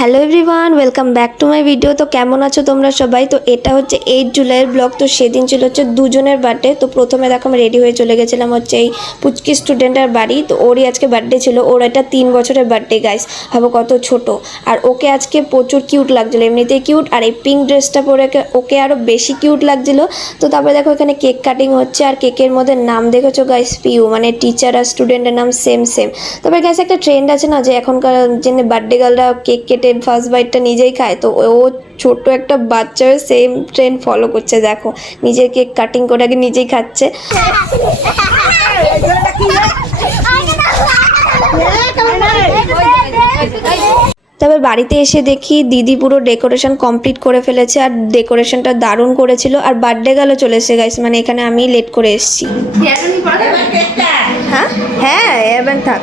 Hello everyone, welcome back to my video. তো কেমন আছো তোমরা সবাই? তো এটা হচ্ছে 8 জুলাইয়ের ব্লগ। তো সেদিন ছিল হচ্ছে দুজনের বার্থডে। তো প্রথমে দেখো আমি রেডি হয়ে চলে গেছিলাম হচ্ছে এই পুচকি স্টুডেন্টের বাড়ি। তো ওরই আজকে বার্থডে ছিল। ওর এটা 3 বছরের বার্থডে গাইস, ভাবো কত ছোট। আর ওকে আজকে প্রচুর কিউট লাগছিলো, এমনিতেই কিউট, আর এই পিঙ্ক ড্রেসটা পরে ওকে আরও বেশি কিউট লাগছিলো। তো তারপরে দেখো এখানে কেক কাটিং হচ্ছে, আর কেকের মধ্যে নাম দেখেছো গাইস, পিউ, মানে টিচার আর স্টুডেন্টের নাম সেম সেম। তবে গাইস একটা ট্রেন্ড আছে না যে এখনকার যে বার্থডে গার্লরা কেক কেটে ফার্স্ট বাইটটা নিজেই খায়, তো ও ছোট্ট একটা বাচ্চা সেম ট্রেন্ড ফলো করছে। দেখো নিজের কেক কাটিং করে আগে নিজেই খাচ্ছে। তবে বাড়িতে এসে দেখি দিদি পুরো ডেকোরেশন কমপ্লিট করে ফেলেছে, আর ডেকোরেশনটা দারুণ করেছিল। আর বার্থডে গার্লও চলে এসে গাইস, মানে এখানে আমি লেট করে এসেছি। হ্যাঁ হ্যাঁ, এবার থাক।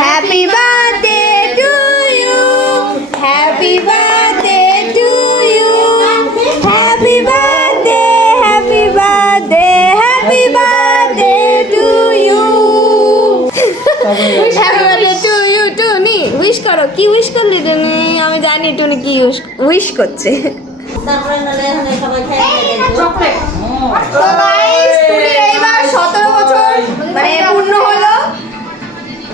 Happy birthday to you, happy birthday to you, happy birthday, happy birthday, happy birthday to you, happy birthday to you Tuni. Wish করো, কি উইশ করলি টুনি? আমি জানি টুনি কি উইশ করছে। তারপরে নালে এখানে সবাই খাই চকলেট। তো গাইস টুনির এইবার 17 বছর মানে পূর্ণ হলো।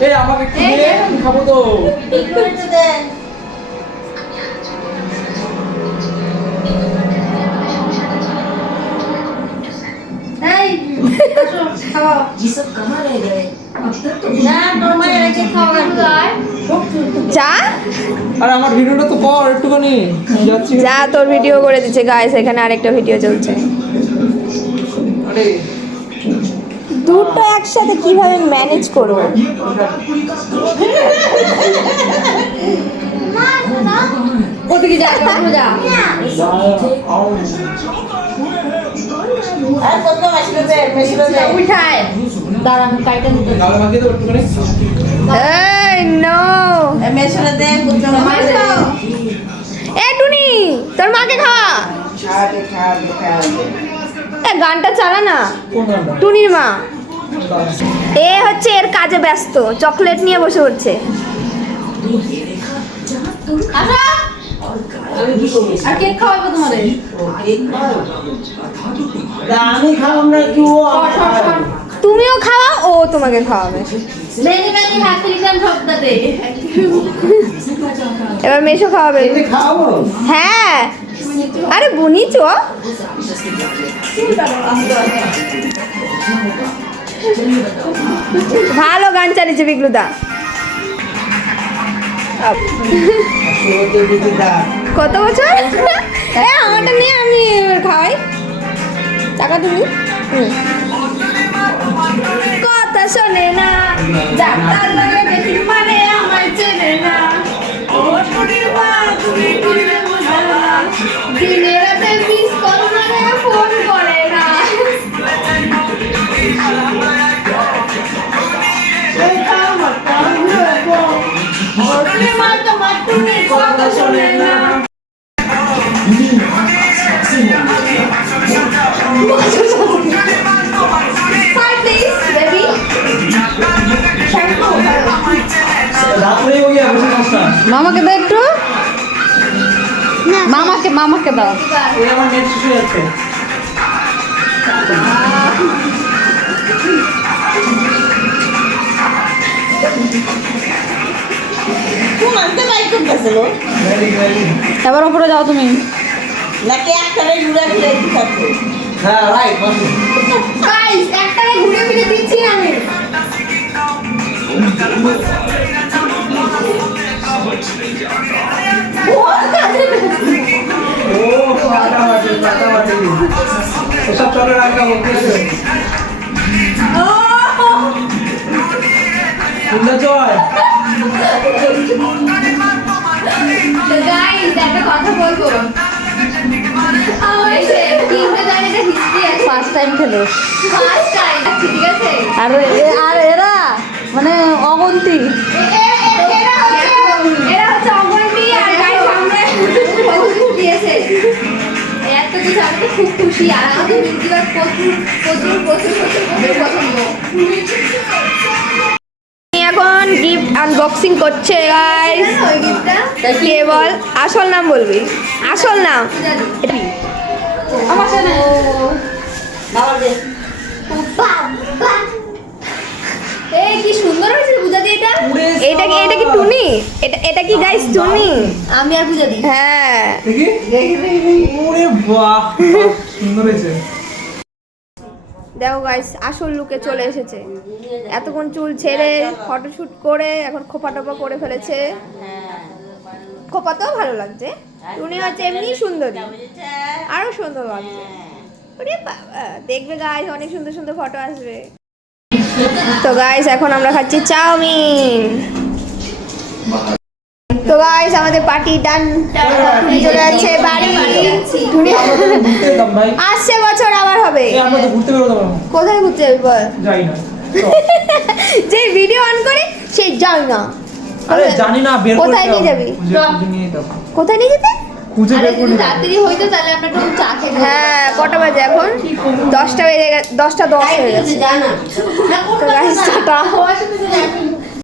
এই আমাকে একটু দে, আমি খাবো তো। একটু দে। এই আসো খাও। ये सब कहाँ रह गए? अब तक तो ना नॉर्मल রেখে খাওয়া যায়। যা আরে আমার ভিডিওটা তো কর একটুখানি, আমি যাচ্ছি। যা, তোর ভিডিও করে দিচ্ছে গাইস, এখানে আরেকটা ভিডিও চলছে। আরে দুটো একসাথে কিভাবে ম্যানেজ করবো? কোথায় যা করবো যা। আর কত মেশিনে দে উঠায়। দাঁড়া কাইটা দিতে। গালে মাখিয়ে দাও একটুখানি। এই নো, মেশিনে দে কুচো মারো। এ টুনি তোর মাকে খাওয়া। এ গানটা চালা না, কোন গানটা? টুনির মা। এ হচ্ছে এর কাজে ব্যস্ত, চকলেট নিয়ে বসে পড়ছে। আসো আর কেক খাওয়াবো তোমাদের। আমি খাবো না, কি ও তুমিও খাওয়া, ও তোমাকে খাওয়াবে। Many many happy return of the day. এবার মেশো খাওয়াবে। এতে খাবো। হ্যাঁ আরে বুনি চ, ভালো গান চালিয়েছে বিগ্লুদা। কত বছর? এ আমারটা নিয়ে আমি এবার খাওয়াই, টাকা তুমি। কথা শোনে না, ডাক্তার লাগে দেখি মানে আমায় চেনে না। ও টুনির মা তুমি কিনে বুঝো না, দিনে রাতে মিস কল মানে ফোন করে না। টুনির মা তোমার টুনির কথা শোনে না। রাত্রে হয়ে গিয়ে বসে সমস্যা। মামাকে দাও একটু। মামাকে দাও। এই আমার নেট শেষ হয়ে যাচ্ছে। কোন আনতে বাইক করতেছে লো রেডি রেডি। এবার উপরে যাও তুমি। নাকি একটারে ঘুরে ঘুরে দিতে। হ্যাঁ রাইট বস। গাইস একটারে ঘুরে ফিরে দিচ্ছি আমি। ও কাটামাটি কাটামাটি। এসব চলে রাখা বলতেছে। সুন্দর জয়। তো গাইস একটা কথা বলবো, আমার তিনটে জায়গাতে হিস্ট্রি আছে। ফার্স্ট টাইম খেলো। ফার্স্ট টাইম ঠিক আছে। আর এরা মানে অগন্তি। এরা হচ্ছে অগন্তি, আর গাইস আমরা দিয়েছে এত কিছু, আমি তো খুব খুশি। আর আমাদের প্রচুর প্রচুর প্রচুর প্রচুর প্রচুর পছন্দ। আনবক্সিং করছে গাইস। কে বল, আসল নাম বলবি, আসল নাম। আমার সাথে বাবা দে এই কি সুন্দর হয়েছে পূজা দিয়ে এটা। এটা কি টুনি? এটা কি গাইস টুনি? আমি আর পূজা দিই। হ্যাঁ দেখি ওরে বাহ বাহ, সুন্দর হয়েছে। দেখো গাইস আসল লুকে চলে এসেছে। এতক্ষণ চুল ছেড়ে ফটোশুট করে এখন খোপা টোপা করে ফেলেছে। খোপাতেও ভালো লাগছে। টুনি হচ্ছে এমনি সুন্দরী, আরো সুন্দর লাগছে। ওরে বাবা, দেখবে গাইস অনেক সুন্দর সুন্দর ফটো আসবে। তো গাইস এখন আমরা খাচ্ছি চাউমিন। তো গাইস আমাদের পার্টি ডান, চলে যাচ্ছে বাড়ি। টুনি ঘুরতে যেতাম ভাই, আসছে বছর আবার হবে। এই আমরা তো ঘুরতে বেরোতাম এখন। কোথায় ঘুরতে যাবি বল? যাই না। যে ভিডিও অন করে সে যাই না। আরে জানি না, বের করে কোথায় নিয়ে যাবি? খুঁজে নিয়ে যেতাম। কোথায় নিয়ে যেতে? খুঁজে আরে বের করে যদি নিয়ে যেতাম। তাড়াতাড়ি হইতো তাহলে আমরা একটু চা খেতে। হ্যাঁ কটা বাজে এখন? 10টা বেজে গেছে, 10টা 10 হয়ে গেছে। জানা তো গাইস টাটা। হওয়ার সাথে সাথে